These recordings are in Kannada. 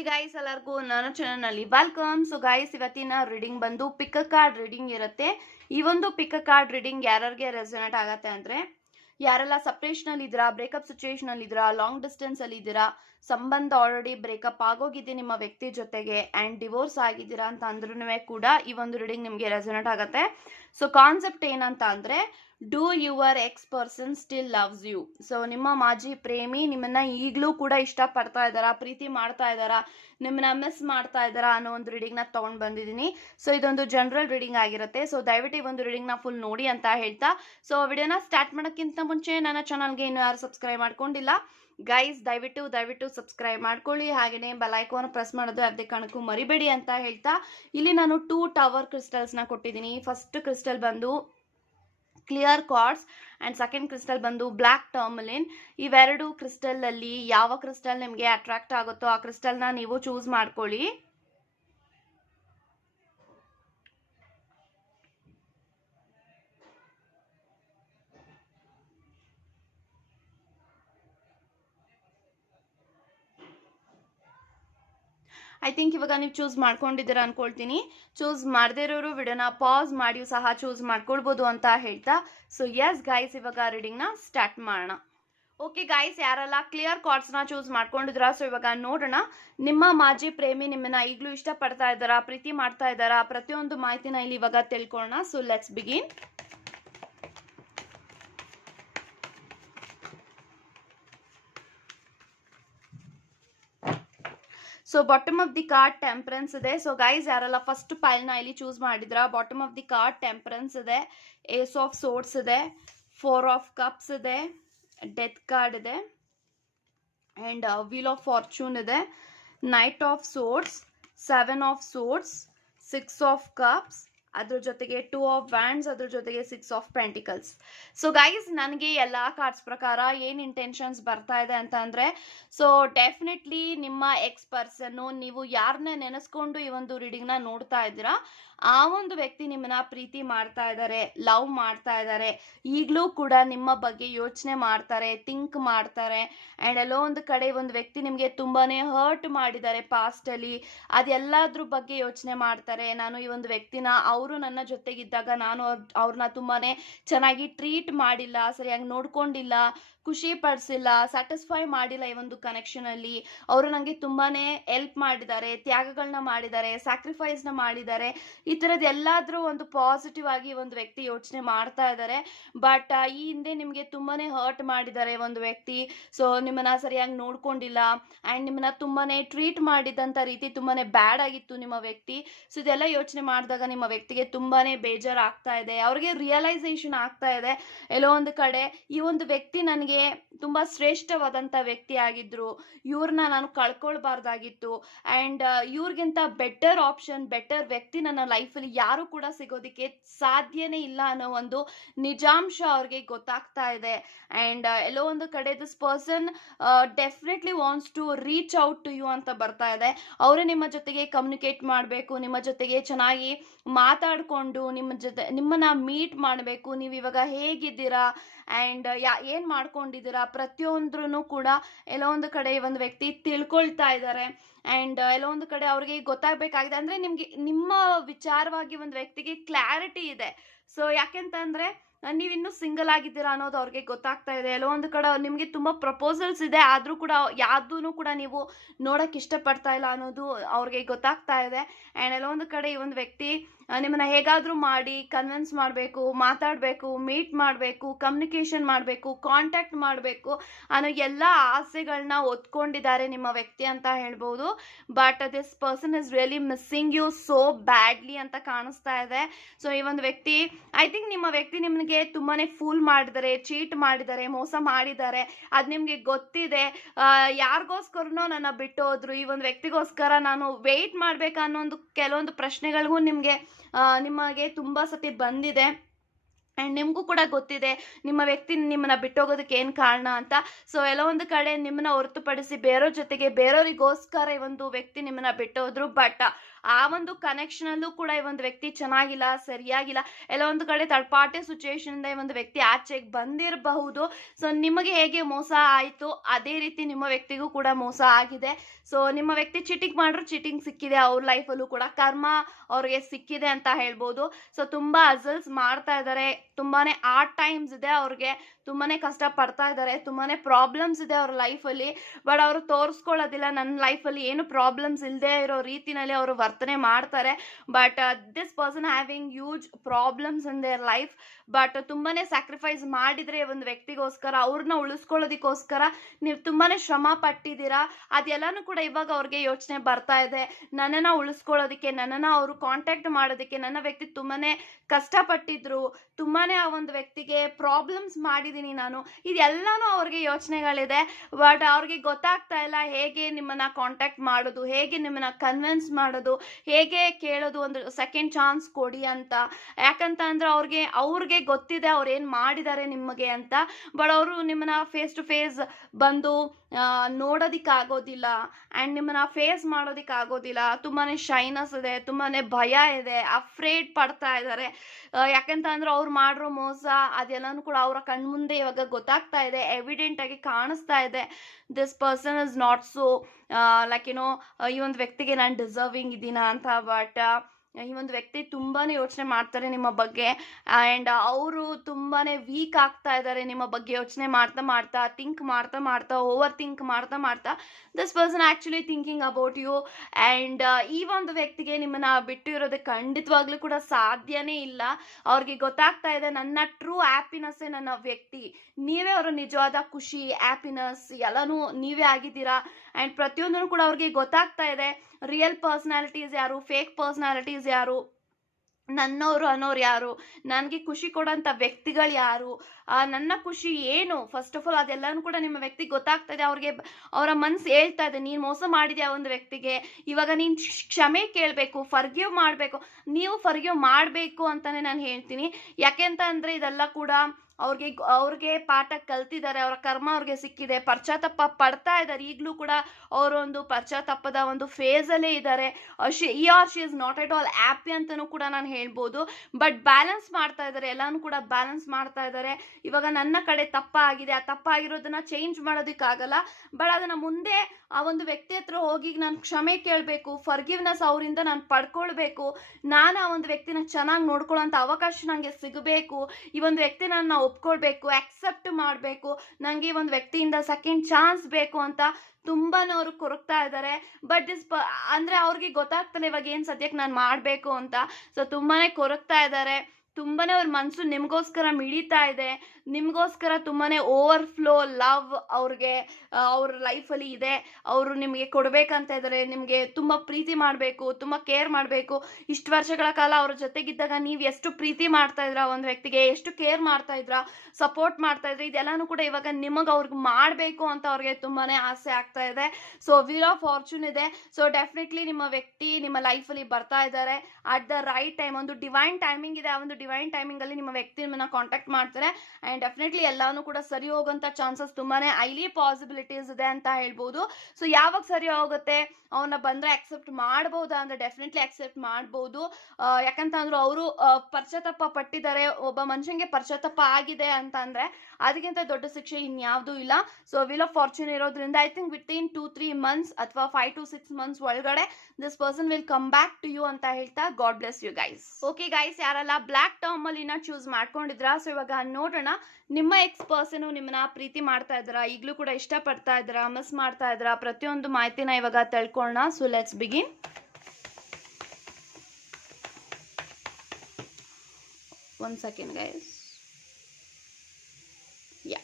ಓಕೆ ಗಾಯ್ಸ್ ಎಲ್ಲರಿಗೂ ನನ್ನ ಚಾನಲ್ನಲ್ಲಿ ವೆಲ್ಕಮ್ ಸೊ ಗಾಯ್ಸ್ ಇವತ್ತಿನ ರೀಡಿಂಗ್ ಬಂದು ಪಿಕ್ ಕಾರ್ಡ್ ರೀಡಿಂಗ್ ಇರುತ್ತೆ. ಈ ಒಂದು ಪಿಕ್ ಕಾರ್ಡ್ ರೀಡಿಂಗ್ ಯಾರ್ಯಾರಿಗೆ ರೆಸನೇಟ್ ಆಗತ್ತೆ ಅಂದ್ರೆ, ಯಾರೆಲ್ಲ ಸಪ್ರೇಷನಲ್ಲಿ ಇದ್ದೀರಾ ಬ್ರೇಕಪ್ ಸಿಚುವೇಶನಲ್ಲಿ ಇದ್ದೀರಾ ಲಾಂಗ್ ಡಿಸ್ಟೆನ್ಸ್ ಅಲ್ಲಿ ಇದ್ದೀರಾ, ಸಂಬಂಧ ಆಲ್ರೆಡಿ ಬ್ರೇಕಪ್ ಆಗೋಗಿದೆ ನಿಮ್ಮ ವ್ಯಕ್ತಿ ಜೊತೆಗೆ ಆ್ಯಂಡ್ ಡಿವೋರ್ಸ್ ಆಗಿದ್ದೀರಾ ಅಂತ ಅಂದ್ರೂ ಕೂಡ ಈ ಒಂದು ರೀಡಿಂಗ್ ನಿಮಗೆ ರೆಸನೇಟ್ ಆಗುತ್ತೆ. ಸೊ ಕಾನ್ಸೆಪ್ಟ್ ಏನಂತ ಅಂದರೆ do your ex person still loves you so ನಿಮ್ಮ ಮಾಜಿ ಪ್ರೇಮಿ ನಿಮ್ಮನ್ನ ಈಗಲೂ ಕೂಡ ಇಷ್ಟಪಡ್ತಾ ಇದ್ದಾರಾ, ಪ್ರೀತಿ ಮಾಡ್ತಾ ಇದ್ದಾರಾ, ನಿಮ್ಮನ್ನ ಮಿಸ್ ಮಾಡ್ತಾ ಇದ್ದಾರಾ ಅನ್ನೋ ಒಂದು ರೀಡಿಂಗ್ನ ತೊಗೊಂಡು ಬಂದಿದ್ದೀನಿ. ಸೊ ಇದೊಂದು ಜನರಲ್ ರೀಡಿಂಗ್ ಆಗಿರುತ್ತೆ. ಸೊ ದಯವಿಟ್ಟು ಈ ಒಂದು ರೀಡಿಂಗ್ನ ಫುಲ್ ನೋಡಿ ಅಂತ ಹೇಳ್ತಾ. ಸೊ ವಿಡಿಯೋನ ಸ್ಟಾರ್ಟ್ ಮಾಡೋಕ್ಕಿಂತ ಮುಂಚೆ ನನ್ನ ಚಾನಲ್ಗೆ ಇನ್ನೂ ಯಾರು ಸಬ್ಸ್ಕ್ರೈಬ್ ಮಾಡ್ಕೊಂಡಿಲ್ಲ ಗೈಸ್ ದಯವಿಟ್ಟು ದಯವಿಟ್ಟು ಸಬ್ಸ್ಕ್ರೈಬ್ ಮಾಡ್ಕೊಳ್ಳಿ. ಹಾಗೆಯೇ ಬೆಲೈಕೋನ ಪ್ರೆಸ್ ಮಾಡೋದು ಯಾವುದೇ ಕಾರಣಕ್ಕೂ ಮರಿಬೇಡಿ ಅಂತ ಹೇಳ್ತಾ. ಇಲ್ಲಿ ನಾನು ಟೂ ಟವರ್ ಕ್ರಿಸ್ಟಲ್ಸ್ನ ಕೊಟ್ಟಿದ್ದೀನಿ. ಫಸ್ಟ್ ಕ್ರಿಸ್ಟಲ್ ಬಂದು clear quartz and second crystal ಬಂದು ಬ್ಲ್ಯಾಕ್ ಟರ್ಮಲಿನ್. ಇವೆರಡು ಕ್ರಿಸ್ಟಲಲ್ಲಿ ಯಾವ ಕ್ರಿಸ್ಟಲ್ ನಿಮಗೆ ಅಟ್ರಾಕ್ಟ್ ಆಗುತ್ತೋ ಆ ಕ್ರಿಸ್ಟಲ್ನ ನೀವು ಚೂಸ್ ಮಾಡ್ಕೊಳ್ಳಿ. ಐ ಥಿಂಕ್ ಇವಾಗ ನೀವು ಚೂಸ್ ಮಾಡ್ಕೊಂಡಿದ್ದೀರಾ ಅನ್ಕೊಳ್ತೀನಿ. ಚೂಸ್ ಮಾಡದೇ ಇರೋರು ವಿಡಿಯೋನ ಪಾಸ್ ಮಾಡಿಯೂ ಸಹ ಚೂಸ್ ಮಾಡ್ಕೊಳ್ಬೋದು ಅಂತ ಹೇಳ್ತಾ. ಸೊ ಎಸ್ ಗೈಸ್ ಇವಾಗ ರೀಡಿಂಗ್ನ ಸ್ಟಾರ್ಟ್ ಮಾಡೋಣ. ಓಕೆ ಗೈಸ್ ಯಾರೆಲ್ಲ ಕ್ಲಿಯರ್ ಕಾರ್ಡ್ಸ್ನ ಚೂಸ್ ಮಾಡ್ಕೊಂಡಿದ್ರ ಸೊ ಇವಾಗ ನೋಡೋಣ. ನಿಮ್ಮ ಮಾಜಿ ಪ್ರೇಮಿ ನಿಮ್ಮನ್ನ ಈಗಲೂ ಇಷ್ಟಪಡ್ತಾ ಇದ್ದಾರಾ? ಪ್ರೀತಿ ಮಾಡ್ತಾ ಇದ್ದಾರಾ? ಪ್ರತಿಯೊಂದು ಮಾಹಿತಿನ ಇಲ್ಲಿ ಇವಾಗ ತಿಳ್ಕೊಳ್ಳೋಣ. So let's begin so bottom of the card temperance ಇದೆ. ಸೊ ಗೈಸ್ ಯಾರೆಲ್ಲ ಫಸ್ಟ್ ಪೈಲ್ನ ಇಲ್ಲಿ ಚೂಸ್ ಮಾಡಿದ್ರ bottom of the card temperance ಇದೆ. ಏಸ್ ಆಫ್ ಸೋರ್ಟ್ಸ್ ಇದೆ. ಫೋರ್ ಆಫ್ ಕಪ್ಸ್ ಇದೆ. ಡೆತ್ ಕಾರ್ಡ್ ಇದೆ. ಆ್ಯಂಡ್ ವೀಲ್ ಆಫ್ ಫಾರ್ಚೂನ್ ಇದೆ. Knight of swords seven of swords six of cups ಅದ್ರ ಜೊತೆಗೆ ಟೂ ಆಫ್ ವ್ಯಾಂಡ್ಸ್ ಅದ್ರ ಜೊತೆಗೆ six of pentacles. So guys ನನಗೆ ಎಲ್ಲ ಕಾರ್ಡ್ಸ್ ಪ್ರಕಾರ ಏನು ಇಂಟೆನ್ಷನ್ಸ್ ಬರ್ತಾ ಇದೆ ಅಂತ ಅಂದರೆ ಸೊ ಡೆಫಿನೆಟ್ಲಿ ನಿಮ್ಮ ಎಕ್ಸ್ ಪರ್ಸನ್ನು ನೀವು ಯಾರನ್ನ ನೆನೆಸ್ಕೊಂಡು ಈ ಒಂದು ರೀಡಿಂಗ್ನ ನೋಡ್ತಾ ಇದ್ದೀರಾ? ಆ ಒಂದು ವ್ಯಕ್ತಿ ನಿಮ್ಮನ್ನ ಪ್ರೀತಿ ಮಾಡ್ತಾ ಇದ್ದಾರೆ ಲವ್ ಮಾಡ್ತಾ ಇದ್ದಾರೆ ಈಗಲೂ ಕೂಡ ನಿಮ್ಮ ಬಗ್ಗೆ ಯೋಚನೆ ಮಾಡ್ತಾರೆ ಥಿಂಕ್ ಮಾಡ್ತಾರೆ ಆ್ಯಂಡ್ ಎಲ್ಲೋ ಒಂದು ಕಡೆ ಒಂದು ವ್ಯಕ್ತಿ ನಿಮಗೆ ತುಂಬಾ ಹರ್ಟ್ ಮಾಡಿದ್ದಾರೆ ಪಾಸ್ಟಲ್ಲಿ ಅದೆಲ್ಲದ್ರ ಬಗ್ಗೆ ಯೋಚನೆ ಮಾಡ್ತಾರೆ, ನಾನು ಈ ಒಂದು ವ್ಯಕ್ತಿನ, ಅವರು ನನ್ನ ಜೊತೆಗಿದ್ದಾಗ ನಾನು ಅವ್ರ, ಅವ್ರನ್ನ ತುಂಬಾ ಚೆನ್ನಾಗಿ ಟ್ರೀಟ್ ಮಾಡಿಲ್ಲ, ಸರಿಯಾಗಿ ನೋಡ್ಕೊಂಡಿಲ್ಲ ಖುಷಿ ಪಡಿಸಿಲ್ಲ ಸ್ಯಾಟಿಸ್ಫೈ ಮಾಡಿಲ್ಲ ಈ ಒಂದು ಕನೆಕ್ಷನಲ್ಲಿ ಅವರು ನನಗೆ ತುಂಬಾ ಎಲ್ಪ್ ಮಾಡಿದ್ದಾರೆ ತ್ಯಾಗಗಳನ್ನ ಮಾಡಿದ್ದಾರೆ ಸ್ಯಾಕ್ರಿಫೈಸ್ನ ಮಾಡಿದ್ದಾರೆ. ಈ ಥರದ್ದು ಎಲ್ಲಾದರೂ ಒಂದು ಪಾಸಿಟಿವ್ ಆಗಿ ಒಂದು ವ್ಯಕ್ತಿ ಯೋಚನೆ ಮಾಡ್ತಾ ಇದ್ದಾರೆ. ಬಟ್ ಈ ಹಿಂದೆ ನಿಮಗೆ ತುಂಬಾನೇ ಹರ್ಟ್ ಮಾಡಿದ್ದಾರೆ ಒಂದು ವ್ಯಕ್ತಿ. ಸೊ ನಿಮ್ಮನ್ನ ಸರಿಯಾಗಿ ನೋಡ್ಕೊಂಡಿಲ್ಲ ಆ್ಯಂಡ್ ನಿಮ್ಮನ್ನ ತುಂಬಾನೇ ಟ್ರೀಟ್ ಮಾಡಿದಂಥ ರೀತಿ ತುಂಬಾನೇ ಬ್ಯಾಡ್ ಆಗಿತ್ತು ನಿಮ್ಮ ವ್ಯಕ್ತಿ. ಸೊ ಇದೆಲ್ಲ ಯೋಚನೆ ಮಾಡಿದಾಗ ನಿಮ್ಮ ವ್ಯಕ್ತಿಗೆ ತುಂಬಾನೇ ಬೇಜಾರು ಆಗ್ತಾ ಇದೆ. ಅವ್ರಿಗೆ ರಿಯಲೈಸೇಷನ್ ಆಗ್ತಾ ಇದೆ. ಎಲ್ಲೋ ಒಂದು ಕಡೆ ಈ ಒಂದು ವ್ಯಕ್ತಿ ನನಗೆ ತುಂಬ ಶ್ರೇಷ್ಠವಾದಂಥ ವ್ಯಕ್ತಿ ಆಗಿದ್ರು ಇವ್ರನ್ನ ನಾನು ಕಳ್ಕೊಳ್ಬಾರ್ದಾಗಿತ್ತು. ಆ್ಯಂಡ್ ಇವ್ರಿಗಿಂತ ಬೆಟರ್ ಆಪ್ಷನ್ ಬೆಟರ್ ವ್ಯಕ್ತಿ ನನ್ನ ಲೈಫಲ್ಲಿ ಯಾರು ಕೂಡ ಸಿಗೋದಕ್ಕೆ ಸಾಧ್ಯನೇ ಇಲ್ಲ ಅನ್ನೋ ಒಂದು ನಿಜಾಂಶ ಅವ್ರಿಗೆ ಗೊತ್ತಾಗ್ತಾ ಇದೆ. ಆ್ಯಂಡ್ ಎಲ್ಲೋ ಒಂದು ಕಡೆ this person definitely wants to reach out to you ಅಂತ ಬರ್ತಾ ಇದೆ. ಅವರೇ ನಿಮ್ಮ ಜೊತೆಗೆ ಕಮ್ಯುನಿಕೇಟ್ ಮಾಡಬೇಕು, ನಿಮ್ಮ ಜೊತೆಗೆ ಚೆನ್ನಾಗಿ ಮಾತಾಡಿಕೊಂಡು, ನಿಮ್ಮ ಜೊತೆ, ನಿಮ್ಮನ್ನ ಮೀಟ್ ಮಾಡಬೇಕು, ನೀವು ಇವಾಗ ಹೇಗಿದ್ದೀರಾ? ಆ್ಯಂಡ್ ಯಾ, ಏನು ಮಾಡ್ಕೊಂಡಿದ್ದೀರಾ ಪ್ರತಿಯೊಂದ್ರೂ ಕೂಡ ಎಲ್ಲೋ ಒಂದು ಕಡೆ ಒಂದು ವ್ಯಕ್ತಿ ತಿಳ್ಕೊಳ್ತಾ ಇದ್ದಾರೆ. ಆ್ಯಂಡ್ ಎಲ್ಲೋ ಒಂದು ಕಡೆ ಅವ್ರಿಗೆ ಗೊತ್ತಾಗಬೇಕಾಗಿದೆ. ಅಂದರೆ ನಿಮಗೆ ನಿಮ್ಮ ವಿಚಾರವಾಗಿ ಒಂದು ವ್ಯಕ್ತಿಗೆ ಕ್ಲಾರಿಟಿ ಇದೆ. ಸೊ ಯಾಕೆಂತಂದರೆ ನೀವಿನ್ನೂ ಸಿಂಗಲ್ ಆಗಿದ್ದೀರಾ ಅನ್ನೋದು ಅವ್ರಿಗೆ ಗೊತ್ತಾಗ್ತಾ ಇದೆ. ಎಲ್ಲೋ ಒಂದು ಕಡೆ ನಿಮಗೆ ತುಂಬ ಪ್ರಪೋಸಲ್ಸ್ ಇದೆ. ಆದರೂ ಕೂಡ ಯಾವುದೂ ಕೂಡ ನೀವು ನೋಡೋಕ್ಕೆ ಇಷ್ಟಪಡ್ತಾ ಇಲ್ಲ ಅನ್ನೋದು ಅವ್ರಿಗೆ ಗೊತ್ತಾಗ್ತಾ ಇದೆ. ಆ್ಯಂಡ್ ಎಲ್ಲೋ ಒಂದು ಕಡೆ ಈ ಒಂದು ವ್ಯಕ್ತಿ ನಿಮ್ಮನ್ನ ಹೇಗಾದರೂ ಮಾಡಿ ಕನ್ವಿನ್ಸ್ ಮಾಡಬೇಕು, ಮಾತಾಡಬೇಕು ಮೀಟ್ ಮಾಡಬೇಕು ಕಮ್ಯುನಿಕೇಷನ್ ಮಾಡಬೇಕು ಕಾಂಟ್ಯಾಕ್ಟ್ ಮಾಡಬೇಕು ಅನ್ನೋ ಎಲ್ಲ ಆಸೆಗಳನ್ನ ಒತ್ಕೊಂಡಿದ್ದಾರೆ ನಿಮ್ಮ ವ್ಯಕ್ತಿ ಅಂತ ಹೇಳ್ಬೋದು. But this person is really missing you so badly ಅಂತ ಕಾಣಿಸ್ತಾ ಇದೆ. ಸೊ ಈ ಒಂದು ವ್ಯಕ್ತಿ ಐ ಥಿಂಕ್ ನಿಮ್ಮ ವ್ಯಕ್ತಿ ನಿಮಗೆ ತುಂಬಾ ಫೂಲ್ ಮಾಡಿದ್ದಾರೆ ಚೀಟ್ ಮಾಡಿದ್ದಾರೆ, ಮೋಸ ಮಾಡಿದ್ದಾರೆ. ಅದು ನಿಮಗೆ ಗೊತ್ತಿದೆ. ಯಾರಿಗೋಸ್ಕರನೋ ನನ್ನ ಬಿಟ್ಟು ಹೋದ್ರು ಈ ಒಂದು ವ್ಯಕ್ತಿಗೋಸ್ಕರ ನಾನು ವೆಯ್ಟ್ ಮಾಡಬೇಕಾ ಅನ್ನೋ ಒಂದು ಕೆಲವೊಂದು ಪ್ರಶ್ನೆಗಳಿಗೂ ನಿಮಗೆ ನಿಮಗೆ ತುಂಬ ಸತಿ ಬಂದಿದೆ. ಆ್ಯಂಡ್ ನಿಮಗೂ ಕೂಡ ಗೊತ್ತಿದೆ, ನಿಮ್ಮ ವ್ಯಕ್ತಿ ನಿಮ್ಮನ್ನ ಬಿಟ್ಟೋಗೋದಕ್ಕೆ ಏನು ಕಾರಣ ಅಂತ. ಸೊ ಎಲ್ಲೋ ಒಂದು ಕಡೆ ನಿಮ್ಮನ್ನ ಹೊರತುಪಡಿಸಿ ಬೇರೆಯವ್ರ ಜೊತೆಗೆ ಬೇರೆಯವರಿಗೋಸ್ಕರ ಈ ಒಂದು ವ್ಯಕ್ತಿ ನಿಮ್ಮನ್ನ ಬಿಟ್ಟೋದ್ರು ಬಟ್ ಆ ಒಂದು ಕನೆಕ್ಷನ್ ಅಲ್ಲೂ ಕೂಡ ಈ ಒಂದು ವ್ಯಕ್ತಿ ಚೆನ್ನಾಗಿಲ್ಲ, ಸರಿಯಾಗಿಲ್ಲ, ಎಲ್ಲ ಒಂದು ಕಡೆ ತರ್ಡ್ ಪಾರ್ಟಿ ಸಿಚುಯೇಷನ್ ಇಂದ ಈ ಒಂದು ವ್ಯಕ್ತಿ ಆಚೆಗೆ ಬಂದಿರಬಹುದು. ಸೊ ನಿಮಗೆ ಹೇಗೆ ಮೋಸ ಆಯಿತು? ಅದೇ ರೀತಿ ನಿಮ್ಮ ವ್ಯಕ್ತಿಗೂ ಕೂಡ ಮೋಸ ಆಗಿದೆ. ಸೊ ನಿಮ್ಮ ವ್ಯಕ್ತಿ ಚೀಟಿಂಗ್ ಮಾಡ್ರು ಚೀಟಿಂಗ್ ಸಿಕ್ಕಿದೆ, ಅವ್ರ ಲೈಫಲ್ಲೂ ಕೂಡ ಕರ್ಮ ಅವ್ರಿಗೆ ಸಿಕ್ಕಿದೆ ಅಂತ ಹೇಳ್ಬೋದು. ಸೊ ತುಂಬಾ ಅಸಲ್ಸ್ ಮಾಡ್ತಾ ಇದ್ದಾರೆ ತುಂಬಾನೇ ಆರ್ಟ್ ಟೈಮ್ಸ್ ಇದೆ ಅವ್ರಿಗೆ. ತುಂಬಾನೇ ಕಷ್ಟ ಪಡ್ತಾ ಇದ್ದಾರೆ, ತುಂಬಾನೇ ಪ್ರಾಬ್ಲಮ್ಸ್ ಇದೆ ಅವ್ರ ಲೈಫಲ್ಲಿ ಬಟ್ ಅವರು ತೋರಿಸ್ಕೊಳ್ಳೋದಿಲ್ಲ. ನನ್ನ ಲೈಫಲ್ಲಿ ಏನು ಪ್ರಾಬ್ಲಮ್ಸ್ ಇಲ್ಲದೆ ಇರೋ ರೀತಿನಲ್ಲಿ ಅವರು ವರ್ತನೆ ಮಾಡ್ತಾರೆ. But this person having huge problems in their life but ತುಂಬಾನೇ ಸ್ಯಾಕ್ರಿಫೈಸ್ ಮಾಡಿದ್ರೆ ಒಂದು ವ್ಯಕ್ತಿಗೋಸ್ಕರ, ಅವ್ರನ್ನ ಉಳಿಸ್ಕೊಳ್ಳೋದಕ್ಕೋಸ್ಕರ ನೀವು ತುಂಬಾನೇ ಶ್ರಮ ಪಟ್ಟಿದ್ದೀರಾ? ಅದೆಲ್ಲನೂ ಕೂಡ ಇವಾಗ ಅವ್ರಿಗೆ ಯೋಚನೆ ಬರ್ತಾ ಇದೆ. ನನ್ನನ್ನ ಉಳಿಸ್ಕೊಳ್ಳೋದಕ್ಕೆ, ನನ್ನನ್ನ ಅವರು ಕಾಂಟ್ಯಾಕ್ಟ್ ಮಾಡೋದಕ್ಕೆ, ನನ್ನ ವ್ಯಕ್ತಿ ತುಂಬಾನೇ ಕಷ್ಟಪಟ್ಟಿದ್ರು, ತುಂಬಾನೇ ಆ ಒಂದು ವ್ಯಕ್ತಿಗೆ ಪ್ರಾಬ್ಲಮ್ಸ್ ಮಾಡಿದ್ದೀನಿ ನಾನು. ಇದೆಲ್ಲಾನು ಅವ್ರಿಗೆ ಯೋಚನೆಗಳಿದೆ. ಬಟ್ ಅವ್ರಿಗೆ ಗೊತ್ತಾಗ್ತಾ ಇಲ್ಲ ಹೇಗೆ ನಿಮ್ಮನ್ನ ಕಾಂಟ್ಯಾಕ್ಟ್ ಮಾಡೋದು, ಹೇಗೆ ನಿಮ್ಮನ್ನ ಕನ್ವಿನ್ಸ್ ಮಾಡೋದು, ಹೇಗೆ ಕೇಳೋದು ಒಂದು ಸೆಕೆಂಡ್ ಚಾನ್ಸ್ ಕೊಡಿ ಅಂತ. ಯಾಕಂತ ಅಂದ್ರೆ ಅವ್ರಿಗೆ ಅವ್ರಿಗೆ ಗೊತ್ತಿದೆ ಅವ್ರು ಏನು ಮಾಡಿದ್ದಾರೆ ನಿಮಗೆ ಅಂತ. ಬಟ್ ಅವರು ನಿಮ್ಮನ್ನ ಫೇಸ್ ಟು ಫೇಸ್ ಬಂದು ನೋಡೋದಿಕ್ಕಾಗೋದಿಲ್ಲ. ಆ್ಯಂಡ್ ನಿಮ್ಮನ್ನ ಫೇಸ್ ಮಾಡೋದಿಕ್ಕಾಗೋದಿಲ್ಲ. ತುಂಬಾ ಶೈನಸ್ ಇದೆ ತುಂಬಾ ಭಯ ಇದೆ ಅಫ್ರೇಡ್ ಪಡ್ತಾ ಇದ್ದಾರೆ. ಯಾಕಂತ ಅಂದ್ರೆ ಅವ್ರು ಮಾಡಿರೋ ಮೋಸ, ಅದೆಲ್ಲನೂ ಕೂಡ ಅವರ ಕಣ್ಮುಂದೆ ಇವಾಗ ಗೊತ್ತಾಗ್ತಾ ಇದೆ ಎವಿಡೆಂಟ್ ಆಗಿ ಕಾಣಿಸ್ತಾ ಇದೆ. This person is not so like ಏನೋ ಈ ಒಂದು ವ್ಯಕ್ತಿಗೆ ನಾನು ಡಿಸರ್ವಿಂಗ್ ಇದ್ದೀನ ಅಂತ ಬಟ್ ಈ ಒಂದು ವ್ಯಕ್ತಿ ತುಂಬಾನೇ ಯೋಚನೆ ಮಾಡ್ತಾರೆ ನಿಮ್ಮ ಬಗ್ಗೆ. ಆ್ಯಂಡ್ ಅವರು ತುಂಬಾನೇ ವೀಕ್ ಆಗ್ತಾ ಇದ್ದಾರೆ ನಿಮ್ಮ ಬಗ್ಗೆ. ಯೋಚನೆ ಮಾಡ್ತಾ ಮಾಡ್ತಾ ಥಿಂಕ್ ಮಾಡ್ತಾ ಮಾಡ್ತಾ ಓವರ್ ಥಿಂಕ್ ಮಾಡ್ತಾ ಮಾಡ್ತಾ this person actually thinking about you and ಈ ಒಂದು ವ್ಯಕ್ತಿಗೆ ನಿಮ್ಮನ್ನ ಬಿಟ್ಟು ಇರೋದಕ್ಕೆ ಖಂಡಿತವಾಗ್ಲೂ ಕೂಡ ಸಾಧ್ಯನೇ ಇಲ್ಲ. ಅವ್ರಿಗೆ ಗೊತ್ತಾಗ್ತಾ ಇದೆ ನನ್ನ ಟ್ರೂ ಹ್ಯಾಪಿನೆಸ್ಸೇ ನನ್ನ ವ್ಯಕ್ತಿ. ನೀವೇ ಅವರ ನಿಜವಾದ ಖುಷಿ ಹ್ಯಾಪಿನೆಸ್ ಎಲ್ಲನೂ ನೀವೇ ಆಗಿದ್ದೀರಾ? ಆ್ಯಂಡ್ ಪ್ರತಿಯೊಂದನ್ನು ಕೂಡ ಅವ್ರಿಗೆ ಗೊತ್ತಾಗ್ತಾ ಇದೆ. ರಿಯಲ್ ಪರ್ಸನಾಲಿಟೀಸ್ ಯಾರು? ಫೇಕ್ ಪರ್ಸ್ನಾಲಿಟೀಸ್ ಯಾರು? ನನ್ನವರು ಅನ್ನೋರು ಯಾರು? ನನಗೆ ಖುಷಿ ಕೊಡೋಂಥ ವ್ಯಕ್ತಿಗಳು ಯಾರು? ಆ, ನನ್ನ ಖುಷಿ ಏನು? ಫಸ್ಟ್ ಆಫ್ ಆಲ್ ಅದೆಲ್ಲನೂ ಕೂಡ ನಿಮ್ಮ ವ್ಯಕ್ತಿಗೆ ಗೊತ್ತಾಗ್ತಾ ಇದೆ. ಅವ್ರಿಗೆ ಅವರ ಮನಸ್ಸು ಹೇಳ್ತಾ ಇದೆ. ನೀನು ಮೋಸ ಮಾಡಿದ್ಯಾ ಒಂದು ವ್ಯಕ್ತಿಗೆ? ಇವಾಗ ನೀನು ಕ್ಷಮೆ ಕೇಳಬೇಕು ಫರ್ಗಿವ್ ಮಾಡಬೇಕು. ನೀವು ಫರ್ಗಿವ್ ಮಾಡಬೇಕು ಅಂತಲೇ ನಾನು ಹೇಳ್ತೀನಿ. ಯಾಕೆ ಅಂತ ಅಂದರೆ ಇದೆಲ್ಲ ಕೂಡ ಅವ್ರಿಗೆ ಅವ್ರಿಗೆ ಪಾಠ ಕಲ್ತಿದ್ದಾರೆ, ಅವರ ಕರ್ಮ ಅವ್ರಿಗೆ ಸಿಕ್ಕಿದೆ. ಪಶ್ಚಾತ್ತಾಪ ಪಡ್ತಾ ಇದ್ದಾರೆ. ಈಗಲೂ ಕೂಡ ಅವರೊಂದು ಒಂದು ಪಶ್ಚಾತ್ತಾಪದ ಒಂದು ಫೇಸಲ್ಲೇ ಇದ್ದಾರೆ. She he or she is not at all happy ಅಂತಲೂ ಕೂಡ ನಾನು ಹೇಳ್ಬೋದು. ಬಟ್ ಬ್ಯಾಲೆನ್ಸ್ ಮಾಡ್ತಾ ಇದ್ದಾರೆ. ಎಲ್ಲಾನು ಕೂಡ ಬ್ಯಾಲೆನ್ಸ್ ಮಾಡ್ತಾ ಇದ್ದಾರೆ. ಇವಾಗ ನನ್ನ ಕಡೆ ತಪ್ಪಾಗಿದೆ. ಆ ತಪ್ಪಾಗಿರೋದನ್ನ ಚೇಂಜ್ ಮಾಡೋದಕ್ಕಾಗಲ್ಲ. ಬಟ್ ಅದನ್ನು ಮುಂದೆ ಆ ಒಂದು ವ್ಯಕ್ತಿ ಹತ್ರ ಹೋಗಿ ನಾನು ಕ್ಷಮೆ ಕೇಳಬೇಕು ಫರ್ಗಿವ್ನೆಸ್ ಅವರಿಂದ ನಾನು ಪಡ್ಕೊಳ್ಬೇಕು, ನಾನು ಆ ಒಂದು ವ್ಯಕ್ತಿನ ಚೆನ್ನಾಗಿ ನೋಡ್ಕೊಳ್ಳೋಂಥ ಅವಕಾಶ ನನಗೆ ಸಿಗಬೇಕು. ಈ ಒಂದು ವ್ಯಕ್ತಿನ ನಾನು ಒಪ್ಕೊಳ್ಬೇಕು ಅಕ್ಸೆಪ್ಟ್ ಮಾಡಬೇಕು ನನಗೆ ಒಂದು ವ್ಯಕ್ತಿಯಿಂದ ಸೆಕೆಂಡ್ ಚಾನ್ಸ್ ಬೇಕು ಅಂತ ತುಂಬಾನೇ ಅವರು ಕೊರಗ್ತಾ ಇದ್ದಾರೆ. ಬಟ್ ದಿಸ್ ಪ ಅಂದರೆ ಅವ್ರಿಗೆ ಗೊತ್ತಾಗ್ತಲ್ಲ ಇವಾಗ ಏನು ಸದ್ಯಕ್ಕೆ ನಾನು ಮಾಡಬೇಕು ಅಂತ. ಸೊ ತುಂಬಾನೇ ಕೊರಗ್ತಾ ಇದ್ದಾರೆ. ತುಂಬಾನೇ ಅವ್ರ ಮನಸ್ಸು ನಿಮಗೋಸ್ಕರ ಮಿಡಿತಾ ಇದೆ. ನಿಮಗೋಸ್ಕರ ತುಂಬಾನೇ ಓವರ್ ಫ್ಲೋ ಲವ್ ಅವ್ರಿಗೆ ಅವ್ರ ಲೈಫಲ್ಲಿ ಇದೆ. ಅವರು ನಿಮಗೆ ಕೊಡಬೇಕಂತ ಇದ್ದಾರೆ ನಿಮಗೆ ತುಂಬ ಪ್ರೀತಿ ಮಾಡಬೇಕು, ತುಂಬ ಕೇರ್ ಮಾಡಬೇಕು. ಇಷ್ಟು ವರ್ಷಗಳ ಕಾಲ ಅವ್ರ ಜೊತೆಗಿದ್ದಾಗ ನೀವು ಎಷ್ಟು ಪ್ರೀತಿ ಮಾಡ್ತಾ ಇದ್ರ ಒಂದು ವ್ಯಕ್ತಿಗೆ, ಎಷ್ಟು ಕೇರ್ ಮಾಡ್ತಾ ಇದ್ರ ಸಪೋರ್ಟ್ ಮಾಡ್ತಾ ಇದ್ರೆ, ಇದೆಲ್ಲಾನು ಕೂಡ ಇವಾಗ ನಿಮಗೆ ಅವ್ರಿಗೆ ಮಾಡಬೇಕು ಅಂತ ಅವ್ರಿಗೆ ತುಂಬಾನೇ ಆಸೆ ಆಗ್ತಾ ಇದೆ. ಸೊ ವೀಲ್ ಆಫ್ ಫಾರ್ಚೂನ್ ಇದೆ. ಸೊ ಡೆಫಿನೆಟ್ಲಿ ನಿಮ್ಮ ವ್ಯಕ್ತಿ ನಿಮ್ಮ ಲೈಫಲ್ಲಿ ಬರ್ತಾ ಇದ್ದಾರೆ ಅಟ್ ದ ರೈಟ್ ಟೈಮ್ ಒಂದು ಡಿವೈನ್ ಟೈಮಿಂಗ್ ಇದೆ, ಆ ಒಂದು ಡಿವೈನ್ ಟೈಮಿಂಗ್ ಅಲ್ಲಿ ನಿಮ್ಮ ವ್ಯಕ್ತಿ ನಿಮ್ಮನ್ನ ಕಾಂಟ್ಯಾಕ್ಟ್ ಮಾಡ್ತಾರೆ. ಅಂಡ್ ಡೆಫಿನೆಟ್ಲಿ ಎಲ್ಲಾನು ಕೂಡ ಸರಿ ಹೋಗೋಂಥ ಚಾನ್ಸಸ್ ತುಂಬಾನೇ ಹೈಲಿ ಪಾಸಿಬಿಲಿಟೀಸ್ ಇದೆ ಅಂತ ಹೇಳ್ಬೋದು. ಸೊ ಯಾವಾಗ ಸರಿ ಹೋಗುತ್ತೆ? ಅವನ್ನ ಬಂದ್ರೆ ಅಕ್ಸೆಪ್ಟ್ ಮಾಡಬಹುದಾ ಅಂದ್ರೆ ಡೆಫಿನೆಟ್ಲಿ ಅಕ್ಸೆಪ್ಟ್ ಮಾಡಬಹುದು ಯಾಕಂತ ಅಂದ್ರೆ ಅವರು ಪಶ್ಚಾತ್ತಾಪ ಪಟ್ಟಿದ್ದಾರೆ. ಒಬ್ಬ ಮನುಷ್ಯನಿಗೆ ಪಶ್ಚಾತ್ತಾಪ ಆಗಿದೆ ಅಂತ ಅಂದ್ರೆ ಅದಕ್ಕಿಂತ ದೊಡ್ಡ ಶಿಕ್ಷೆ ಇನ್ಯಾವುದೂ ಇಲ್ಲ. ಸೊ ವಿಲ್ ಆಫ್ ಫಾರ್ಚುನ್ ಇರೋದ್ರಿಂದ I think with in two three months ಅಥವಾ ಫೈವ್ ಟು ಸಿಕ್ಸ್ ಮಂತ್ಸ್ ಒಳಗಡೆ this person will come back to you ಅಂತ ಹೇಳ್ತಾ God bless you guys okay guys ಯಾರಲ್ಲ ಬ್ಲ್ಯಾಕ್ ಟರ್ಮ್ ಅಲ್ಲಿ ಚೂಸ್ ಮಾಡ್ಕೊಂಡಿದ್ರ? ಸೊ ಇವಾಗ ನೋಡೋಣ. ನಿಮ್ಮ ಎಕ್ಸ್ ಪರ್ಸನ್ ನಿಮ್ಮನ್ನ ಪ್ರೀತಿ ಮಾಡ್ತಾ ಇದ್ರ ಈಗಲೂ ಕೂಡ ಇಷ್ಟಪಡ್ತಾ ಇದ್ರ ಮಿಸ್ ಮಾಡ್ತಾ ಇದ್ರ ಪ್ರತಿಯೊಂದು ಮಾಹಿತಿನ ಇವಾಗ ತಿಳ್ಕೊಳ್ಳೋಣ. So let's begin one second guys yeah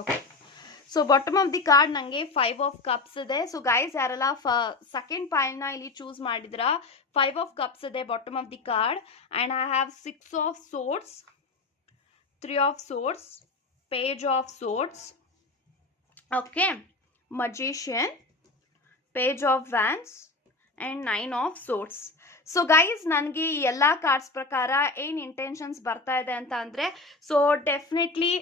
okay so bottom of the card ನನಗೆ ಫೈವ್ ಆಫ್ ಕಪ್ಸ್ ಇದೆ. ಸೊ ಗೈಸ್ ಯಾರೆಲ್ಲ ಸೆಕೆಂಡ್ ಪಾಯಿಲ್ನ ಇಲ್ಲಿ ಚೂಸ್ ಮಾಡಿದ್ರ ಫೈವ್ ಆಫ್ ಕಪ್ಸ್ ಇದೆ bottom of the card and I have six of swords three of swords page of swords okay magician page of wands and nine of swords so guys ನನಗೆ ಈ ಎಲ್ಲ ಕಾರ್ಡ್ಸ್ ಪ್ರಕಾರ ಏನು ಇಂಟೆನ್ಷನ್ಸ್ ಬರ್ತಾ ಇದೆ ಅಂತ ಅಂದರೆ ಸೊ ಡೆಫಿನೆಟ್ಲಿ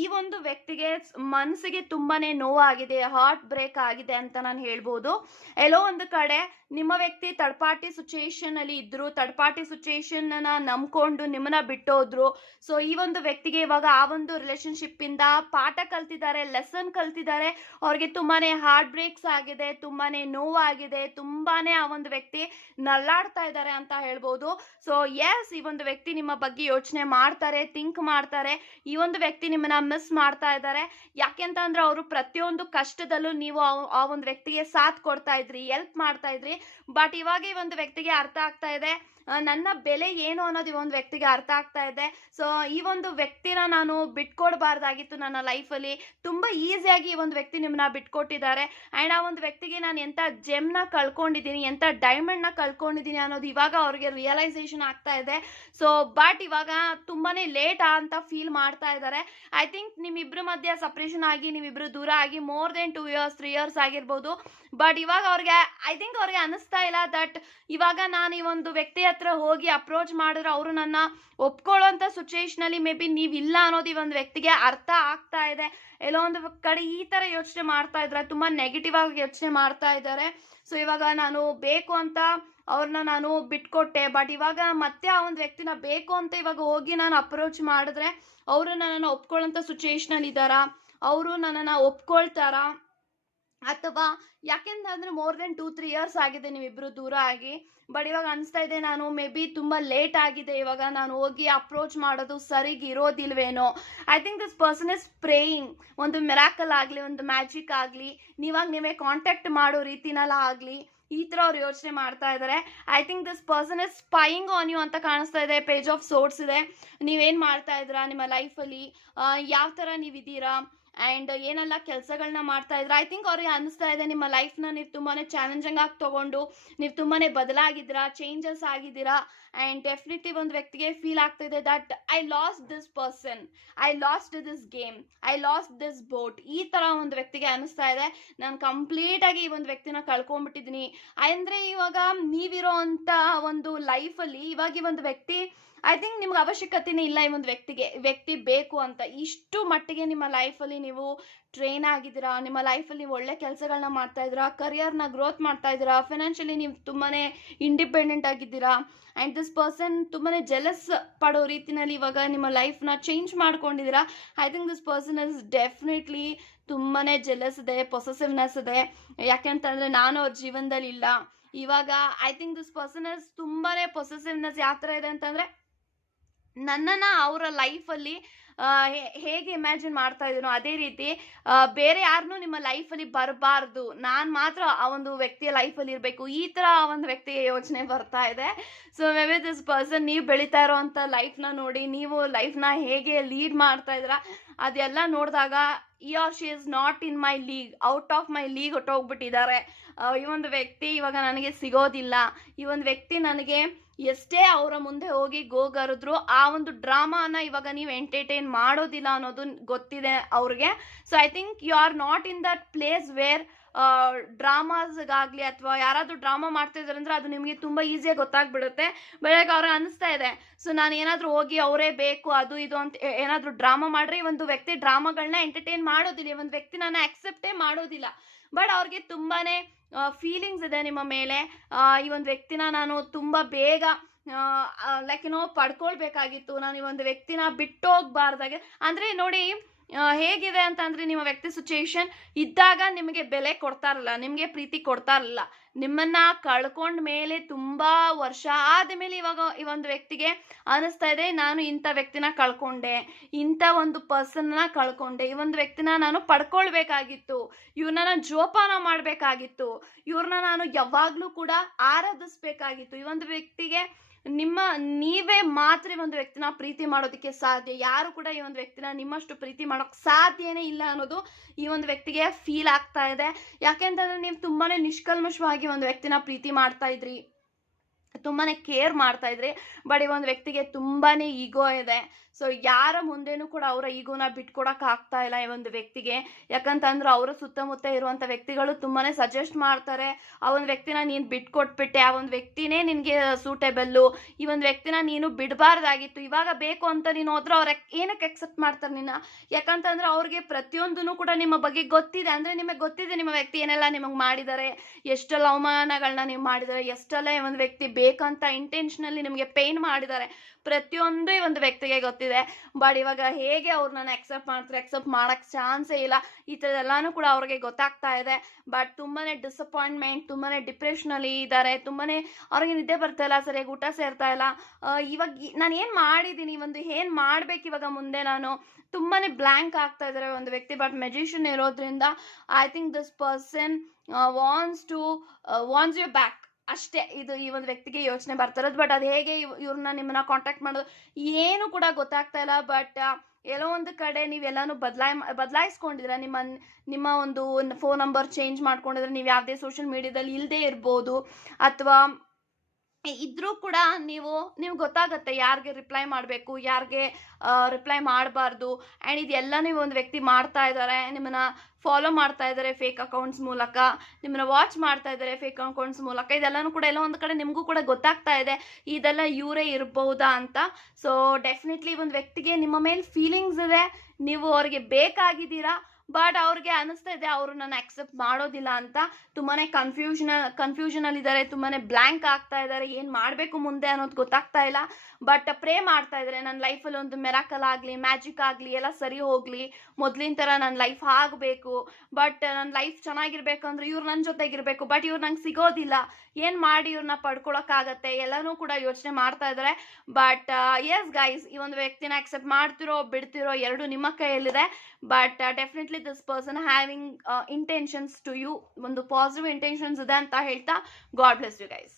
ಈ ಒಂದು ವ್ಯಕ್ತಿಗೆ ಮನಸ್ಸಿಗೆ ತುಂಬಾನೇ ನೋವಾಗಿದೆ ಹಾರ್ಟ್ ಬ್ರೇಕ್ ಆಗಿದೆ ಅಂತ ನಾನು ಹೇಳ್ಬೋದು. ಎಲ್ಲೋ ಒಂದು ಕಡೆ ನಿಮ್ಮ ವ್ಯಕ್ತಿ ಥರ್ಡ್ ಪಾರ್ಟಿ ಸಿಚುಯೇಷನ್ ಅಲ್ಲಿ ಇದ್ರು ಥರ್ಡ್ ಪಾರ್ಟಿ ಸಿಚುಯೇಷನ್ ನಂಬ್ಕೊಂಡು ನಿಮ್ಮನ್ನ ಬಿಟ್ಟೋದ್ರು ಸೊ ಈ ಒಂದು ವ್ಯಕ್ತಿಗೆ ಇವಾಗ ಆ ಒಂದು ರಿಲೇಶನ್ಶಿಪ್ ಇಂದ ಪಾಠ ಕಲ್ತಿದ್ದಾರೆ ಲೆಸನ್ ಕಲ್ತಿದ್ದಾರೆ, ಅವ್ರಿಗೆ ತುಂಬಾನೇ ಹಾರ್ಟ್ ಬ್ರೇಕ್ಸ್ ಆಗಿದೆ, ತುಂಬಾನೇ ನೋವಾಗಿದೆ, ತುಂಬಾನೇ ಆ ಒಂದು ವ್ಯಕ್ತಿ ನಲ್ಲಾಡ್ತಾ ಇದ್ದಾರೆ ಅಂತ ಹೇಳ್ಬೋದು. ಸೊ ಎಸ್ ಈ ಒಂದು ವ್ಯಕ್ತಿ ನಿಮ್ಮ ಬಗ್ಗೆ ಯೋಚನೆ ಮಾಡ್ತಾರೆ ಥಿಂಕ್ ಮಾಡ್ತಾರೆ. ಈ ಒಂದು ವ್ಯಕ್ತಿ ನಿಮ್ಮನ್ನ ಮಿಸ್ ಮಾಡ್ತಾ ಇದ್ದಾರೆ. ಯಾಕೆಂತ ಅಂದ್ರೆ ಅವರು ಪ್ರತಿಯೊಂದು ಕಷ್ಟದಲ್ಲೂ ನೀವು ಆ- ಒಂದು ವ್ಯಕ್ತಿಗೆ ಸಾಥ್ ಕೊಡ್ತಾ ಇದ್ರಿ ಎಲ್ಪ್ ಮಾಡ್ತಾ ಇದ್ರಿ. ಬಟ್ ಇವಾಗ ಈ ಒಂದು ವ್ಯಕ್ತಿಗೆ ಅರ್ಥ ಆಗ್ತಾ ಇದೆ. ನನ್ನ ಬೆಲೆ ಏನು ಅನ್ನೋದು ಈ ಒಂದು ವ್ಯಕ್ತಿಗೆ ಅರ್ಥ ಆಗ್ತಾ ಇದೆ. ಸೊ ಈ ಒಂದು ವ್ಯಕ್ತಿನ ನಾನು ಬಿಟ್ಕೊಡ್ಬಾರ್ದಾಗಿತ್ತು ನನ್ನ ಲೈಫಲ್ಲಿ ತುಂಬಾ ಈಸಿಯಾಗಿ ಈ ಒಂದು ವ್ಯಕ್ತಿ ನಿಮ್ಮನ್ನ ಬಿಟ್ಕೊಟ್ಟಿದ್ದಾರೆ. ಆ್ಯಂಡ್ ಆ ಒಂದು ವ್ಯಕ್ತಿಗೆ ನಾನು ಎಂಥ ಜೆಮ್ನ ಕಳ್ಕೊಂಡಿದ್ದೀನಿ ಎಂಥ ಡೈಮಂಡ್ನ ಕಳ್ಕೊಂಡಿದ್ದೀನಿ ಅನ್ನೋದು ಇವಾಗ ಅವ್ರಿಗೆ ರಿಯಲೈಸೇಷನ್ ಆಗ್ತಾ ಇದೆ. ಸೊ ಬಟ್ ಇವಾಗ ತುಂಬಾನೇ ಲೇಟ್ ಅಂತ ಫೀಲ್ ಮಾಡ್ತಾ ಇದ್ದಾರೆ. ಐ ಥಿಂಕ್ ನಿಮ್ಮಿಬ್ರ ಮಧ್ಯೆ ಸಪ್ರೇಷನ್ ಆಗಿ ನೀವಿಬ್ರು ದೂರ ಆಗಿ more than two years three years ಆಗಿರ್ಬೋದು. ಬಟ್ ಇವಾಗ ಅವ್ರಿಗೆ ಐ ಥಿಂಕ್ ಅವ್ರಿಗೆ ಅನಿಸ್ತಾ ಇಲ್ಲ ದಟ್ ಇವಾಗ ನಾನು ಈ ಒಂದು ವ್ಯಕ್ತಿ ಹತ್ರ ಹೋಗಿ ಅಪ್ರೋಚ್ ಮಾಡಿದ್ರೆ ಅವರು ನನ್ನ ಒಪ್ಕೊಳ್ಳೋಂಥ ಸಿಚುಯೇಷನಲ್ಲಿ ಮೇ ಬಿ ನೀವಿಲ್ಲ ಅನ್ನೋದು ಈ ಒಂದು ವ್ಯಕ್ತಿಗೆ ಅರ್ಥ ಆಗ್ತಾ ಇದೆ. ಎಲ್ಲೋ ಒಂದು ಕಡೆ ಈ ಥರ ಯೋಚನೆ ಮಾಡ್ತಾ ಇದ್ದಾರೆ, ತುಂಬ ನೆಗೆಟಿವ್ ಆಗಿ ಯೋಚನೆ ಮಾಡ್ತಾ ಇದ್ದಾರೆ. ಸೊ ಇವಾಗ ನಾನು ಬೇಕು ಅಂತ ಅವ್ರನ್ನ ನಾನು ಬಿಟ್ಕೊಟ್ಟೆ. ಬಟ್ ಇವಾಗ ಮತ್ತೆ ಆ ಒಂದು ವ್ಯಕ್ತಿನ ಬೇಕು ಅಂತ ಇವಾಗ ಹೋಗಿ ನಾನು ಅಪ್ರೋಚ್ ಮಾಡಿದ್ರೆ, ಅವರು ನನ್ನನ್ನು ಒಪ್ಕೊಳ್ಳೋಂಥ ಸಿಚುಯೇಷನಲ್ಲಿ ಇದ್ದಾರಾ? ಅವರು ನನ್ನನ್ನು ಒಪ್ಕೊಳ್ತಾರಾ? ಅಥವಾ ಯಾಕೆಂತಂದ್ರೆ more than two three years ಆಗಿದೆ ನೀವಿಬ್ರು ದೂರ ಆಗಿ ಬಟ್ ಇವಾಗ ಅನಿಸ್ತಾ ಇದೆ ನಾನು ಮೇ ಬಿ ತುಂಬ ಲೇಟ್ ಆಗಿದೆ, ಇವಾಗ ನಾನು ಹೋಗಿ ಅಪ್ರೋಚ್ ಮಾಡೋದು ಸರಿಗೆ ಇರೋದಿಲ್ವೇನೋ. I think this person is praying ಒಂದು ಮೆರಾಕಲ್ ಆಗಲಿ, ಒಂದು ಮ್ಯಾಜಿಕ್ ಆಗಲಿ, ನೀವಾಗ ನೀವೇ ಕಾಂಟ್ಯಾಕ್ಟ್ ಮಾಡೋ ರೀತಿನೆಲ್ಲ ಆಗಲಿ, ಈ ಥರ ಅವ್ರು ಯೋಚನೆ ಮಾಡ್ತಾ ಇದ್ದಾರೆ I think this person is spying on you ಅಂತ ಕಾಣಿಸ್ತಾ ಇದೆ ಪೇಜ್ ಆಫ್ ಸೋರ್ಸ್ ಇದೆ. ನೀವೇನು ಮಾಡ್ತಾ ಇದ್ದೀರಾ ನಿಮ್ಮ ಲೈಫಲ್ಲಿ ಯಾವ ಥರ ನೀವಿದ್ದೀರಾ? ಆ್ಯಂಡ್ ಏನೆಲ್ಲ ಕೆಲಸಗಳನ್ನ ಮಾಡ್ತಾ ಇದ್ರೆ? ಐ ಥಿಂಕ್ ಅವ್ರಿಗೆ ಅನಿಸ್ತಾ ಇದೆ, ನಿಮ್ಮ ಲೈಫ್ನ ನೀವು ತುಂಬಾ ಚಾಲೆಂಜಿಂಗ್ ಆಗಿ ತೊಗೊಂಡು, ನೀವು ತುಂಬಾ ಬದಲಾಗಿದ್ದೀರ ಚೇಂಜಸ್ ಆಗಿದ್ದೀರಾ? ಆ್ಯಂಡ್ ಡೆಫಿನೆಟ್ಲಿ ಒಂದು ವ್ಯಕ್ತಿಗೆ ಫೀಲ್ ಆಗ್ತಾ ಇದೆ that I lost this person I lost this game I lost this boat ಈ ಥರ ಒಂದು ವ್ಯಕ್ತಿಗೆ ಅನಿಸ್ತಾ ಇದೆ. ನಾನು ಕಂಪ್ಲೀಟಾಗಿ ಈ ಒಂದು ವ್ಯಕ್ತಿನ ಕಳ್ಕೊಂಡ್ಬಿಟ್ಟಿದ್ದೀನಿ. ಅಂದರೆ ಇವಾಗ ನೀವಿರೋ ಅಂಥ ಒಂದು ಲೈಫಲ್ಲಿ ಇವಾಗ ಈ ಒಂದು ವ್ಯಕ್ತಿ ಐ ಥಿಂಕ್ ನಿಮ್ಗೆ ಅವಶ್ಯಕತೆನೇ ಇಲ್ಲ ಈ ಒಂದು ವ್ಯಕ್ತಿಗೆ, ವ್ಯಕ್ತಿ ಬೇಕು ಅಂತ. ಇಷ್ಟು ಮಟ್ಟಿಗೆ ನಿಮ್ಮ ಲೈಫಲ್ಲಿ ನೀವು ಟ್ರೈನ್ ಆಗಿದ್ದೀರಾ, ನಿಮ್ಮ ಲೈಫಲ್ಲಿ ನೀವು ಒಳ್ಳೆ ಕೆಲಸಗಳನ್ನ ಮಾಡ್ತಾ ಇದ್ದೀರಾ ಕರಿಯರ್ನ ಗ್ರೋತ್ ಮಾಡ್ತಾ ಇದ್ದೀರಾ ಫಿನಾನ್ಷಿಯಲಿ ನೀವು ತುಂಬಾ ಇಂಡಿಪೆಂಡೆಂಟ್ ಆಗಿದ್ದೀರಾ ಆ್ಯಂಡ್ ದಿಸ್ ಪರ್ಸನ್ ತುಂಬಾ ಜೆಲಸ್ ಪಡೋ ರೀತಿನಲ್ಲಿ ಇವಾಗ ನಿಮ್ಮ ಲೈಫ್ನ ಚೇಂಜ್ ಮಾಡ್ಕೊಂಡಿದ್ದೀರಾ I think this person is definitely ತುಂಬಾ ಜೆಲಸ್ ಇದೆ ಪೊಸೆಸಿವ್ನೆಸ್ ಇದೆ. ಯಾಕೆಂತಂದರೆ ನಾನು ಅವ್ರ ಜೀವನದಲ್ಲಿ ಇಲ್ಲ. ಇವಾಗ I think this person is ತುಂಬಾ ಪೊಸೆಸಿವ್ನೆಸ್ ಯಾವ ಥರ ಇದೆ ಅಂತಂದರೆ ನನ್ನನ್ನು ಅವರ ಲೈಫಲ್ಲಿ ಹೇಗೆ ಇಮ್ಯಾಜಿನ್ ಮಾಡ್ತಾ ಇದೀನೋ ಅದೇ ರೀತಿ ಬೇರೆ ಯಾರನ್ನೂ ನಿಮ್ಮ ಲೈಫಲ್ಲಿ ಬರಬಾರ್ದು. ನಾನು ಮಾತ್ರ ಆ ಒಂದು ವ್ಯಕ್ತಿಯ ಲೈಫಲ್ಲಿ ಇರಬೇಕು. ಈ ಥರ ಆ ಒಂದು ವ್ಯಕ್ತಿಯ ಯೋಚನೆ ಬರ್ತಾ ಇದೆ. So maybe this person ನೀವು ಬೆಳೀತಾ ಇರೋವಂಥ ಲೈಫ್ನ ನೋಡಿ, ನೀವು ಲೈಫ್ನ ಹೇಗೆ ಲೀಡ್ ಮಾಡ್ತಾ ಇದ್ದೀರಾ, ಅದೆಲ್ಲ ನೋಡಿದಾಗ he or she is not in my league out of my league ಹೊಟ್ಟೋಗ್ಬಿಟ್ಟಿದ್ದಾರೆ ಈ ಒಂದು ವ್ಯಕ್ತಿ ಇವಾಗ ನನಗೆ ಸಿಗೋದಿಲ್ಲ. ಈ ಒಂದು ವ್ಯಕ್ತಿ ನನಗೆ ಎಷ್ಟೇ ಅವರ ಮುಂದೆ ಹೋಗಿ ಗೋಗರಿದ್ರು ಆ ಒಂದು ಡ್ರಾಮಾನ ಇವಾಗ ನೀವು ಎಂಟರ್ಟೈನ್ ಮಾಡೋದಿಲ್ಲ ಅನ್ನೋದು ಗೊತ್ತಿದೆ ಅವ್ರಿಗೆ. So I think you are not in that place where ಡ್ರಾಮಾಸ್ಗಾಗಲಿ ಅಥವಾ ಯಾರಾದರೂ ಡ್ರಾಮಾ ಮಾಡ್ತಾ ಇದ್ದಾರೆ ಅಂದರೆ ಅದು ನಿಮಗೆ ತುಂಬ ಈಸಿಯಾಗಿ ಗೊತ್ತಾಗ್ಬಿಡುತ್ತೆ. ಬೆಳಗ್ಗೆ ಅವ್ರಿಗೆ ಅನಿಸ್ತಾ ಇದೆ, ಸೊ ನಾನು ಏನಾದರೂ ಹೋಗಿ ಅವರೇ ಬೇಕು, ಅದು ಇದು ಅಂತ ಏನಾದರೂ ಡ್ರಾಮಾ ಮಾಡ್ರೆ, ಒಂದು ವ್ಯಕ್ತಿ ಡ್ರಾಮಾಗಳನ್ನ ಎಂಟರ್ಟೈನ್ ಮಾಡೋದಿಲ್ಲ ಒಂದು ವ್ಯಕ್ತಿ ನಾನು ಆಕ್ಸೆಪ್ಟೇ ಮಾಡೋದಿಲ್ಲ. ಬಟ್ ಅವ್ರಿಗೆ ತುಂಬಾ ಫೀಲಿಂಗ್ಸ್ ಇದೆ ನಿಮ್ಮ ಮೇಲೆ. ಈ ಒಂದು ವ್ಯಕ್ತಿನ ನಾನು ತುಂಬ ಬೇಗ ಲೈಕ್ ಏನೋ ಪಡ್ಕೊಳ್ಬೇಕಾಗಿತ್ತು. ನಾನು ಈ ಒಂದು ವ್ಯಕ್ತಿನ ಬಿಟ್ಟು ಹೋಗ್ಬಾರ್ದಾಗೆ ಅಂದರೆ ನೋಡಿ ಹೇಗಿದೆ ಅಂತಂದ್ರೆ ನಿಮ್ಮ ವ್ಯಕ್ತಿ ಸಿಚುಯೇಷನ್ ಇದ್ದಾಗ ನಿಮಗೆ ಬೆಲೆ ಕೊಡ್ತಾರಲ್ಲ ನಿಮಗೆ ಪ್ರೀತಿ ಕೊಡ್ತಾರಲ್ಲ ನಿಮ್ಮನ್ನ ಕಳ್ಕೊಂಡ ಮೇಲೆ ತುಂಬಾ ವರ್ಷ ಆದಮೇಲೆ ಇವಾಗ ಈ ಒಂದು ವ್ಯಕ್ತಿಗೆ ಅನಿಸ್ತಾ ಇದೆ, ನಾನು ಇಂಥ ವ್ಯಕ್ತಿನ ಕಳ್ಕೊಂಡೆ, ಇಂಥ ಒಂದು ಪರ್ಸನ್ನ ಕಳ್ಕೊಂಡೆ, ಈ ಒಂದು ವ್ಯಕ್ತಿನ ನಾನು ಪಡ್ಕೊಳ್ಬೇಕಾಗಿತ್ತು, ಇವ್ರನ್ನ ನಾನು ಜೋಪಾನ ಮಾಡಬೇಕಾಗಿತ್ತು, ಇವ್ರನ್ನ ನಾನು ಯಾವಾಗಲೂ ಕೂಡ ಆರಾಧಿಸ್ಬೇಕಾಗಿತ್ತು. ಈ ಒಂದು ವ್ಯಕ್ತಿಗೆ ನಿಮ್ಮ, ನೀವೇ ಮಾತ್ರ ಈ ಒಂದು ವ್ಯಕ್ತಿನ ಪ್ರೀತಿ ಮಾಡೋದಕ್ಕೆ ಸಾಧ್ಯ, ಯಾರು ಕೂಡ ಈ ಒಂದು ವ್ಯಕ್ತಿನ ನಿಮ್ಮಷ್ಟು ಪ್ರೀತಿ ಮಾಡೋಕ್ಕೆ ಸಾಧ್ಯನೇ ಇಲ್ಲ ಅನ್ನೋದು ಈ ಒಂದು ವ್ಯಕ್ತಿಗೆ ಫೀಲ್ ಆಗ್ತಾ ಇದೆ. ಯಾಕೆಂತಂದ್ರೆ ನೀವು ತುಂಬಾನೇ ನಿಷ್ಕಲ್ಮಶವಾಗಿ ಒಂದು ವ್ಯಕ್ತಿನ ಪ್ರೀತಿ ಮಾಡ್ತಾ ಇದ್ರಿ. ತುಂಬಾನೇ ಕೇರ್ ಮಾಡ್ತಾ ಇದ್ರಿ, ಬಟ್ ಈ ಒಂದು ವ್ಯಕ್ತಿಗೆ ತುಂಬಾನೇ ಈಗೋ ಇದೆ. ಸೊ ಯಾರ ಮುಂದೆನೂ ಕೂಡ ಅವರ ಈಗೋನ ಬಿಟ್ಕೊಡಕ್ ಆಗ್ತಾ ಇಲ್ಲ ಈ ಒಂದು ವ್ಯಕ್ತಿಗೆ. ಯಾಕಂತಂದ್ರೆ ಅವರ ಸುತ್ತಮುತ್ತ ಇರುವಂತ ವ್ಯಕ್ತಿಗಳು ತುಂಬಾನೇ ಸಜೆಸ್ಟ್ ಮಾಡ್ತಾರೆ, ಆ ಒಂದು ವ್ಯಕ್ತಿನ ನೀನು ಬಿಟ್ಕೊಟ್ಬಿಟ್ಟೆ, ಆ ಒಂದು ವ್ಯಕ್ತಿನೇ ನಿನಗೆ ಸೂಟೇಬಲ್ಲು ಈ ಒಂದು ವ್ಯಕ್ತಿನ ನೀನು ಬಿಡಬಾರ್ದಾಗಿತ್ತು, ಇವಾಗ ಬೇಕು ಅಂತ ನೀನು ಹೋದ್ರೆ ಅವ್ರ ಏನಕ್ಕೆ ಎಕ್ಸೆಪ್ಟ್ ಮಾಡ್ತಾರೆ ನಿನ್ನ? ಯಾಕಂತಂದ್ರೆ ಅವ್ರಿಗೆ ಪ್ರತಿಯೊಂದೂ ಕೂಡ ನಿಮ್ಮ ಬಗ್ಗೆ ಗೊತ್ತಿದೆ. ಅಂದ್ರೆ ನಿಮಗೆ ಗೊತ್ತಿದೆ ನಿಮ್ಮ ವ್ಯಕ್ತಿ ಏನೆಲ್ಲ ನಿಮಗೆ ಮಾಡಿದ್ದಾರೆ, ಎಷ್ಟೆಲ್ಲ ಅವಮಾನಗಳನ್ನ ನೀವು ಮಾಡಿದ್ದಾರೆ, ಎಷ್ಟೆಲ್ಲ ಈ ಒಂದು ವ್ಯಕ್ತಿ ಬೇಕಂತ ಇಂಟೆನ್ಷನಲ್ಲಿ ನಿಮಗೆ ಪೇನ್ ಮಾಡಿದ್ದಾರೆ. ಪ್ರತಿಯೊಂದು ಒಂದು ವ್ಯಕ್ತಿಗೆ ಗೊತ್ತಿದೆ. ಬಟ್ ಇವಾಗ ಹೇಗೆ ಅವ್ರು ನಾನು ಅಕ್ಸೆಪ್ಟ್ ಮಾಡ್ತಾರೆ ಅಕ್ಸೆಪ್ಟ್ ಮಾಡಕ್ ಚಾನ್ಸೇ ಇಲ್ಲ. ಈ ಥರದೆಲ್ಲಾನು ಕೂಡ ಅವ್ರಿಗೆ ಗೊತ್ತಾಗ್ತಾ ಇದೆ. ಬಟ್ ತುಂಬಾನೇ ಡಿಸಪಾಯಿಂಟ್ಮೆಂಟ್ ತುಂಬಾನೇ ಡಿಪ್ರೆಷನಲ್ಲಿ ಇದ್ದಾರೆ. ತುಂಬಾನೇ ಅವ್ರಿಗೆ ನಿದ್ದೆ ಬರ್ತಾ ಇಲ್ಲ, ಸರಿಯಾಗಿ ಊಟ ಸೇರ್ತಾ ಇಲ್ಲ. ಇವಾಗ ನಾನು ಏನು ಮಾಡಿದ್ದೀನಿ ಒಂದು ಏನು ಮಾಡ್ಬೇಕು ಇವಾಗ ಮುಂದೆ ನಾನು? ತುಂಬಾನೇ ಬ್ಲ್ಯಾಂಕ್ ಆಗ್ತಾ ಇದ್ದಾರೆ ಒಂದು ವ್ಯಕ್ತಿ. ಬಟ್ ಮೆಜಿಷಿಯನ್ ಇರೋದ್ರಿಂದ I think this person wants to wants you back ಅಷ್ಟೇ, ಇದು ಈ ಒಂದು ವ್ಯಕ್ತಿಗೆ ಯೋಚನೆ ಬರ್ತಿರೋದು. ಬಟ್ ಅದು ಹೇಗೆ ಇವ್- ಇವ್ರನ್ನ ನಿಮ್ಮನ್ನ ಕಾಂಟ್ಯಾಕ್ಟ್ ಮಾಡೋದು, ಏನು ಕೂಡ ಗೊತ್ತಾಗ್ತಾ ಇಲ್ಲ. ಬಟ್ ಎಲ್ಲೋ ಒಂದು ಕಡೆ ನೀವೆಲ್ಲಾನು ಬದಲಾಯ್ ಬದಲಾಯಿಸ್ಕೊಂಡಿದ್ರೆ ನಿಮ್ಮ ನಿಮ್ಮ ಒಂದು ಫೋನ್ ನಂಬರ್ ಚೇಂಜ್ ಮಾಡ್ಕೊಂಡಿದ್ರೆ ನೀವು ಯಾವುದೇ ಸೋಷಿಯಲ್ ಮೀಡಿಯಾದಲ್ಲಿ ಇಲ್ಲದೆ ಇರ್ಬೋದು. ಅಥವಾ ಇದ್ರೂ ಕೂಡ ನೀವು, ನಿಮ್ಗೆ ಗೊತ್ತಾಗತ್ತೆ ಯಾರಿಗೆ ರಿಪ್ಲೈ ಮಾಡಬೇಕು, ಯಾರಿಗೆ ರಿಪ್ಲೈ ಮಾಡಬಾರ್ದು. ಆ್ಯಂಡ್ ಇದೆಲ್ಲ ನೀವು ಒಂದು ವ್ಯಕ್ತಿ ಮಾಡ್ತಾ ಇದ್ದಾರೆ ನಿಮ್ಮನ್ನ ಫಾಲೋ ಮಾಡ್ತಾ ಇದ್ದಾರೆ ಫೇಕ್ ಅಕೌಂಟ್ಸ್ ಮೂಲಕ, ನಿಮ್ಮನ್ನ ವಾಚ್ ಮಾಡ್ತಾ ಇದ್ದಾರೆ ಫೇಕ್ ಅಕೌಂಟ್ಸ್ ಮೂಲಕ, ಇದೆಲ್ಲನೂ ಕೂಡ ಎಲ್ಲ ಒಂದು ಕಡೆ ನಿಮಗೂ ಕೂಡ ಗೊತ್ತಾಗ್ತಾ ಇದೆ, ಇದೆಲ್ಲ ಇವರೇ ಇರ್ಬೋದಾ ಅಂತ. ಸೊ ಡೆಫಿನೆಟ್ಲಿ ಒಂದು ವ್ಯಕ್ತಿಗೆ ನಿಮ್ಮ ಮೇಲೆ ಫೀಲಿಂಗ್ಸ್ ಇದೆ, ನೀವು ಅವರಿಗೆ ಬೇಕಾಗಿದ್ದೀರಾ ಬಟ್ ಅವ್ರಿಗೆ ಅನಿಸ್ತಾ ಇದೆ, ಅವರು ನನ್ನ ಅಕ್ಸೆಪ್ಟ್ ಮಾಡೋದಿಲ್ಲ ಅಂತ. ತುಂಬಾನೇ ಕನ್ಫ್ಯೂಷನ್ ಕನ್ಫ್ಯೂಷನ್ ಅಲ್ಲಿ ಇದ್ದಾರೆ ತುಂಬಾನೇ ಬ್ಲ್ಯಾಂಕ್ ಆಗ್ತಾ ಇದ್ದಾರೆ ಏನು ಮಾಡಬೇಕು ಮುಂದೆ ಅನ್ನೋದು ಗೊತ್ತಾಗ್ತಾ ಇಲ್ಲ. ಬಟ್ ಪ್ರೇ ಮಾಡ್ತಾ ಇದ್ದಾರೆ ನನ್ನ ಲೈಫಲ್ಲಿ ಒಂದು ಮೆರಾಕಲ್ ಆಗಲಿ ಮ್ಯಾಜಿಕ್ ಆಗಲಿ, ಎಲ್ಲ ಸರಿ ಹೋಗ್ಲಿ, ಮೊದಲಿನ ಥರ ನನ್ನ ಲೈಫ್ ಆಗಬೇಕು. ಬಟ್ ನನ್ನ ಲೈಫ್ ಚೆನ್ನಾಗಿರ್ಬೇಕಂದ್ರೆ ಇವ್ರು ನನ್ನ ಜೊತೆಗಿರ್ಬೇಕು. ಬಟ್ ಇವ್ರು ನಂಗೆ ಸಿಗೋದಿಲ್ಲ. ಏನು ಮಾಡಿ ಇವ್ರನ್ನ ಪಡ್ಕೊಳಕ್ಕಾಗತ್ತೆ? ಎಲ್ಲನೂ ಕೂಡ ಯೋಚನೆ ಮಾಡ್ತಾ ಇದ್ದಾರೆ ಬಟ್ ಎಸ್ ಗೈಸ್ ಈ ಒಂದು ವ್ಯಕ್ತಿನ ಅಕ್ಸೆಪ್ಟ್ ಮಾಡ್ತಿರೋ, ಬಿಡ್ತಿರೋ ಎರಡು ನಿಮ್ಮ ಕೈಯಲ್ಲಿದೆ. But definitely this person having intentions to you ಒಂದು ಪಾಸಿಟಿವ್ ಇಂಟೆನ್ಷನ್ಸ್ ಇದೆ ಅಂತ ಹೇಳ್ತಾ ಗಾಡ್ ಬ್ಲೆಸ್ ಯು ಗೈಸ್